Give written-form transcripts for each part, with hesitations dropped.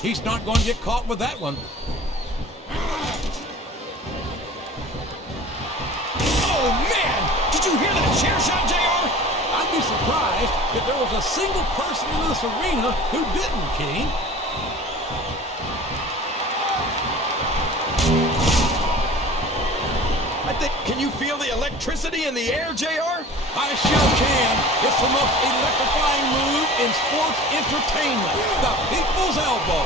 He's not going to get caught with that one. Oh, man! Did you hear that chair shot, JR? I'd be surprised if there was a single person in this arena who didn't, King. Can you feel the electricity in the air, JR? I sure can. It's the most electrifying move in sports entertainment. The people's elbow.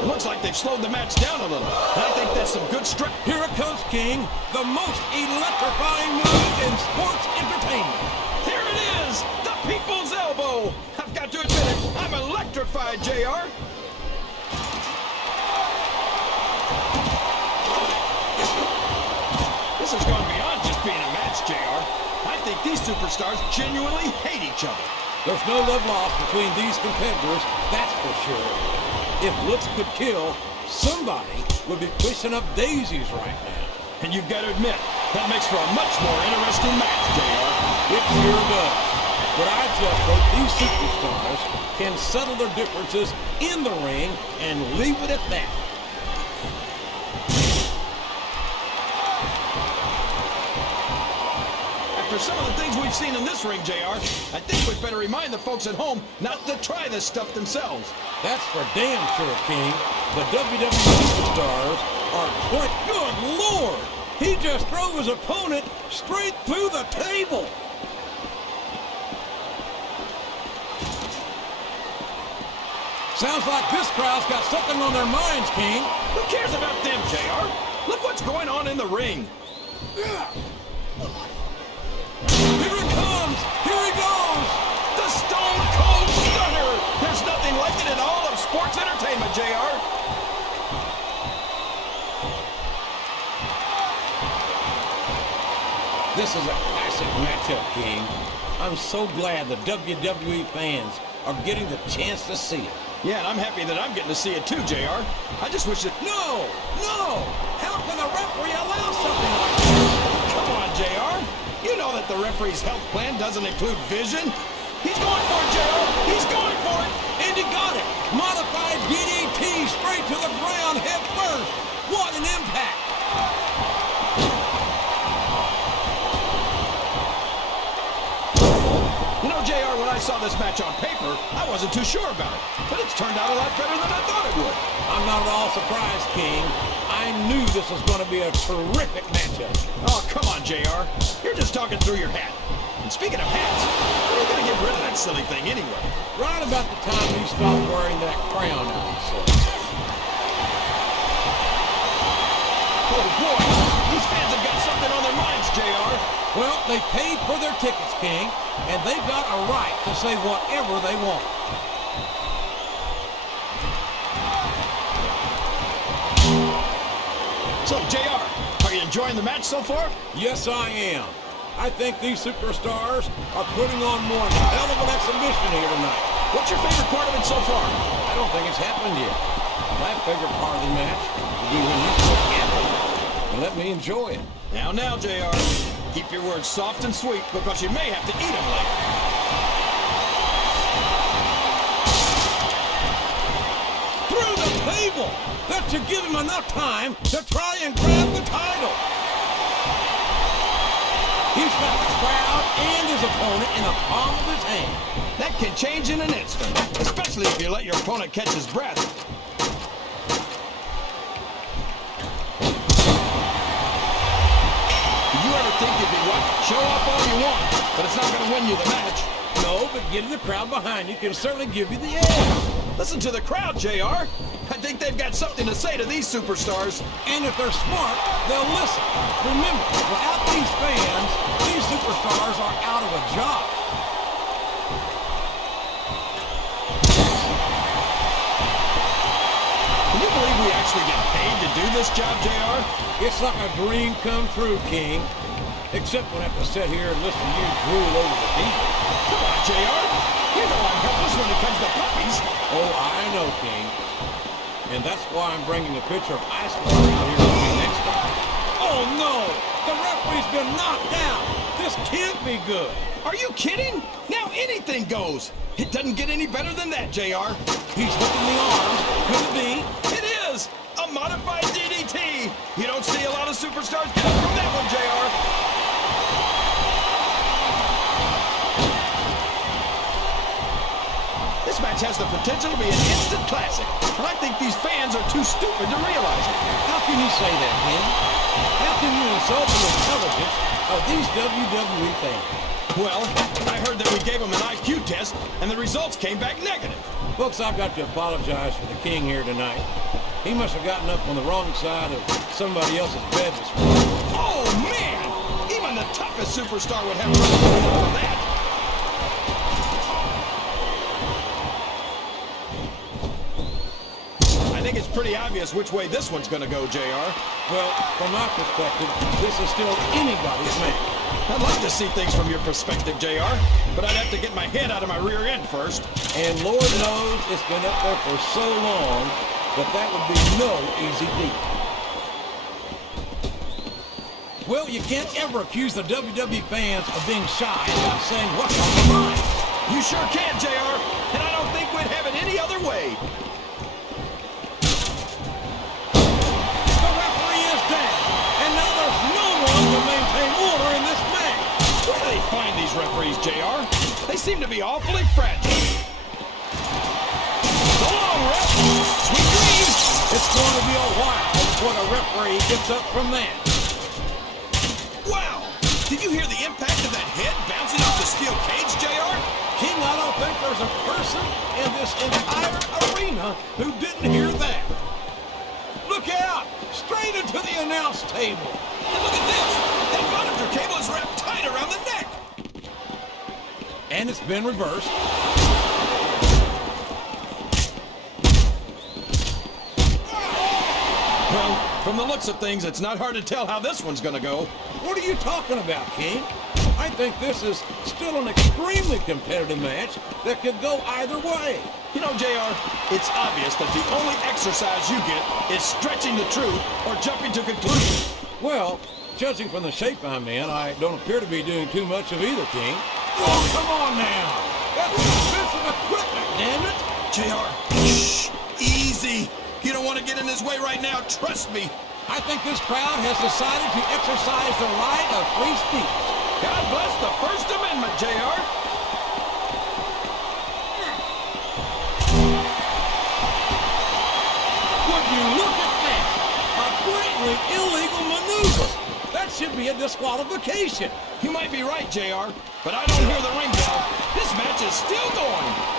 It looks like they've slowed the match down a little. I think that's some good strength. Here it comes, King. The most electrifying move in sports entertainment. Here it is, the people's elbow. I've got to admit it, I'm electrified, JR. This has gone beyond just being a match, JR. I think these superstars genuinely hate each other. There's no love lost between these competitors, that's for sure. If looks could kill, somebody would be pushing up daisies right now. And you've got to admit, that makes for a much more interesting match, JR. It sure does. But I just hope these superstars can settle their differences in the ring and leave it at that. After some of the things we've seen in this ring, JR, I think we'd better remind the folks at home not to try this stuff themselves. That's for damn sure, King. The WWE superstars are quick. Good Lord! He just drove his opponent straight through the table. Sounds like this crowd's got something on their minds, King. Who cares about them, JR? Look what's going on in the ring. Here it comes! Here he goes! The Stone Cold Stunner! There's nothing like it in all of sports entertainment, JR. This is a classic matchup, King. I'm so glad the WWE fans are getting the chance to see it. Yeah, and I'm happy that I'm getting to see it too, JR. I just wish that... No! No! How can the referee allow something like this? Come on, JR. You know that the referee's health plan doesn't include vision. He's going for it, JR. He's going for it. And he got it. Modified DDT straight to the ground head first. What an impact. You know, JR, when I saw this match on paper, I wasn't too sure about it. But it's turned out a lot better than I thought it would. I'm not at all surprised, King. I knew this was going to be a terrific matchup. Oh, come on, JR. You're just talking through your hat. And speaking of hats, when are you going to get rid of that silly thing anyway? Right about the time you stop wearing that crown on yourself. Oh, boy. These fans have got something on their minds, JR. Well, they paid for their tickets, King, and they've got a right to say whatever they want. So, JR, are you enjoying the match so far? Yes, I am. I think these superstars are putting on one hell of an exhibition here tonight. What's your favorite part of it so far? I don't think it's happened yet. My favorite part of the match will be when you put it happen and let me enjoy it. Now, JR. Keep your words soft and sweet because you may have to eat them later. Through the table! That should give him enough time to try and grab the title. He's got the crowd and his opponent in the palm of his hand. That can change in an instant, especially if you let your opponent catch his breath. You ever think you'd be what? Show off all you want, but it's not going to win you the match. No, but getting the crowd behind you can certainly give you the edge. Listen to the crowd, JR. I think they've got something to say to these superstars. And if they're smart, they'll listen. Remember, without these fans, these superstars are out of a job. Can you believe we actually get paid to do this job, JR? It's like a dream come true, King. Except when I have to sit here and listen to you drool over the Diva. Come on, JR. You know I'm helpless when it comes to puppies. Oh, I know, King. And that's why I'm bringing a pitcher of ice water out here with me next time. Oh, no! The referee's been knocked out. This can't be good. Are you kidding? Now anything goes. It doesn't get any better than that, JR. He's hooking the arms. Could it be? It is! A modified DDT! You don't see a lot of superstars get up from that one, JR. This match has the potential to be an instant classic, and I think these fans are too stupid to realize it. How can you say that, Ken? How can you insult the intelligence of these WWE fans? Well, I heard that we gave them an IQ test, and the results came back negative. Folks, I've got to apologize for the King here tonight. He must have gotten up on the wrong side of somebody else's bed this morning. Oh, man! Even the toughest superstar would have trouble getting up for that. I think it's pretty obvious which way this one's gonna go, JR. Well, from my perspective, this is still anybody's match. I'd like to see things from your perspective, JR, but I'd have to get my head out of my rear end first. And Lord knows it's been up there for so long that would be no easy feat. Well, you can't ever accuse the WWE fans of being shy about saying what's on their mind. You sure can, JR, and I don't think we'd have it any other way. The referee is down, and now there's no one to maintain order in this match. Where do they find these referees, JR? They seem to be awfully fragile. So long, ref. Sweet dreams. It's going to be a while before the referee gets up from that. Wow! Did you hear the impact of that head bouncing off the steel cage, JR? King, I don't think there's a person in this entire arena who didn't hear that. Look out! Straight into the announce table. And look at this! That monitor cable is wrapped tight around the neck! And it's been reversed. Well, from the looks of things, it's not hard to tell how this one's gonna go. What are you talking about, King? I think this is still an extremely competitive match that could go either way. You know, JR, it's obvious that the only exercise you get is stretching the truth or jumping to conclusions. Well, judging from the shape I'm in, I don't appear to be doing too much of either, King. Oh, come on now! That's expensive equipment, damn it! JR, shh, easy. You don't want to get in his way right now, trust me. I think this crowd has decided to exercise the right of free speech. God bless the First Amendment, JR. Would you look at that? A blatantly illegal maneuver. That should be a disqualification. You might be right, JR, but I don't hear the ring bell. This match is still going.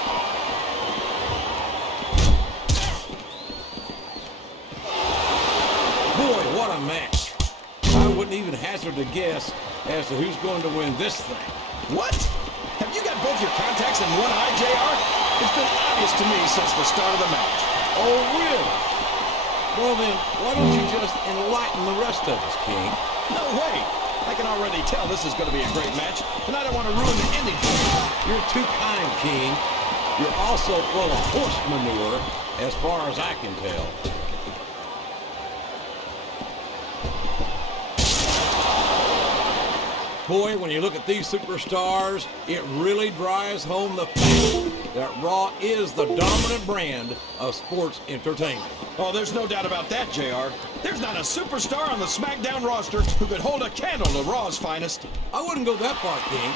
Boy, what a match. I wouldn't even hazard a guess as to who's going to win this thing. What? Have you got both your contacts in one eye, JR? It's been obvious to me since the start of the match. Oh, really? Well then, why don't you just enlighten the rest of us, King? No way. I can already tell this is going to be a great match, and I don't want to ruin the ending for you. You're too kind, King. You're also full of horse manure, as far as I can tell. Boy, when you look at these superstars, it really drives home the fact that Raw is the dominant brand of sports entertainment. Oh, there's no doubt about that, JR. There's not a superstar on the SmackDown roster who could hold a candle to Raw's finest. I wouldn't go that far, King.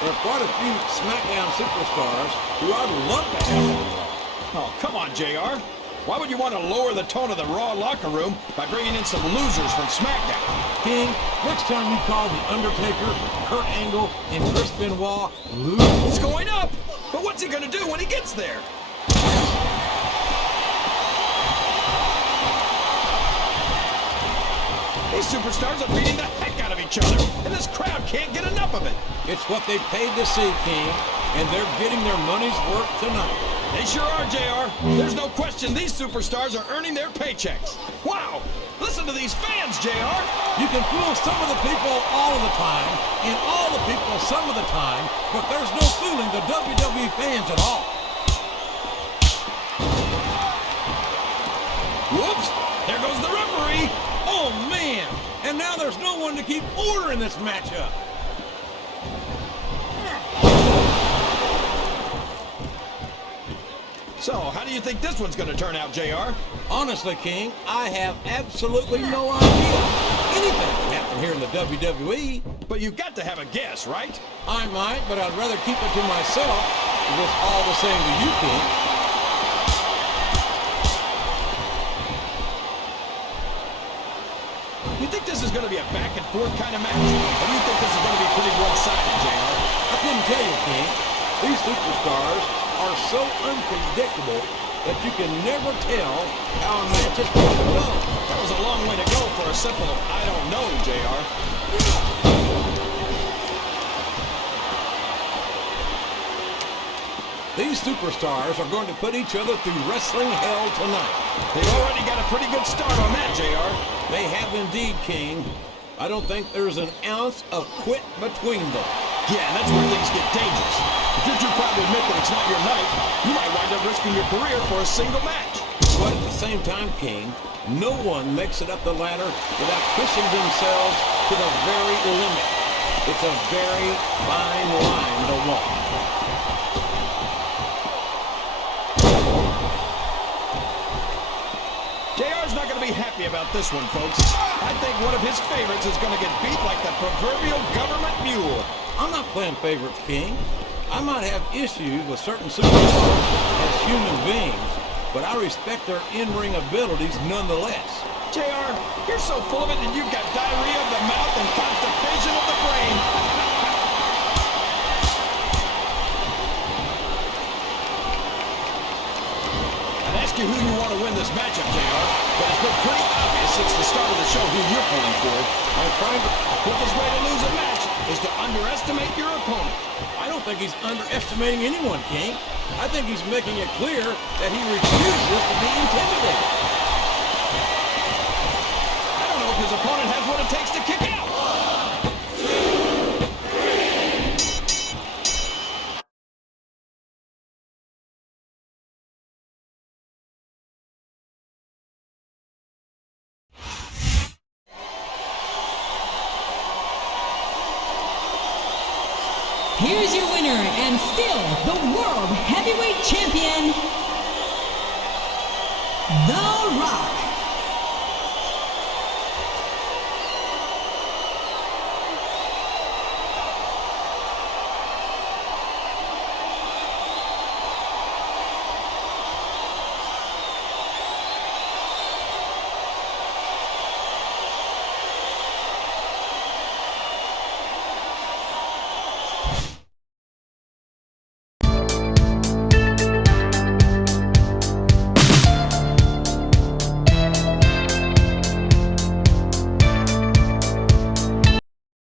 There are quite a few SmackDown superstars who I'd love to have on Raw. Oh, come on, JR. Why would you want to lower the tone of the Raw locker room by bringing in some losers from SmackDown? King, next time you call The Undertaker, Kurt Angle, and Chris Benoit losers. He's going up! But what's he going to do when he gets there? These superstars are beating the heck out of each other, and this crowd can't get enough of it. It's what they paid to see, King, and they're getting their money's worth tonight. They sure are, JR. There's no question these superstars are earning their paychecks. Wow! Listen to these fans, JR. You can fool some of the people all of the time, and all the people some of the time, but there's no fooling the WWE fans at all. Whoops! There goes the referee! Oh, man! And And now there's no one to keep order in this matchup. So, how do you think this one's gonna turn out, JR? Honestly, King, I have absolutely no idea. Anything can happen here in the WWE. But you've got to have a guess, right? I might, but I'd rather keep it to myself if it's all the same to you, King. You think this is gonna be a back and forth kind of match? Or do you think this is gonna be pretty one-sided, JR? I couldn't tell you, King. These superstars are so unpredictable that you can never tell how a match is going to go. That was a long way to go for a simple, I don't know, JR. These superstars are going to put each other through wrestling hell tonight. They've already got a pretty good start on that, JR. They have indeed, King. I don't think there's an ounce of quit between them. Yeah, and that's where things get dangerous. If you're too proud to admit that it's not your night, you might wind up risking your career for a single match. But at the same time, King, no one makes it up the ladder without pushing themselves to the very limit. It's a very fine line to walk. JR's not going to be happy about this one, folks. I think one of his favorites is going to get beat like the proverbial government mule. I'm not playing favorites, King. I might have issues with certain superstars as human beings, but I respect their in-ring abilities nonetheless. JR, you're so full of it that you've got diarrhea of the mouth and constipation of the brain. I'd ask you who you want to win this matchup, JR, but it's been pretty obvious since the start of the show who you're pulling for. I'm trying to... The quickest way to lose a match is to underestimate your opponent. I don't think he's underestimating anyone, King. I think he's making it clear that he refuses to be intimidated. I don't know if his opponent has what it takes to kick out. Here's your winner and still the World Heavyweight Champion, The Rock.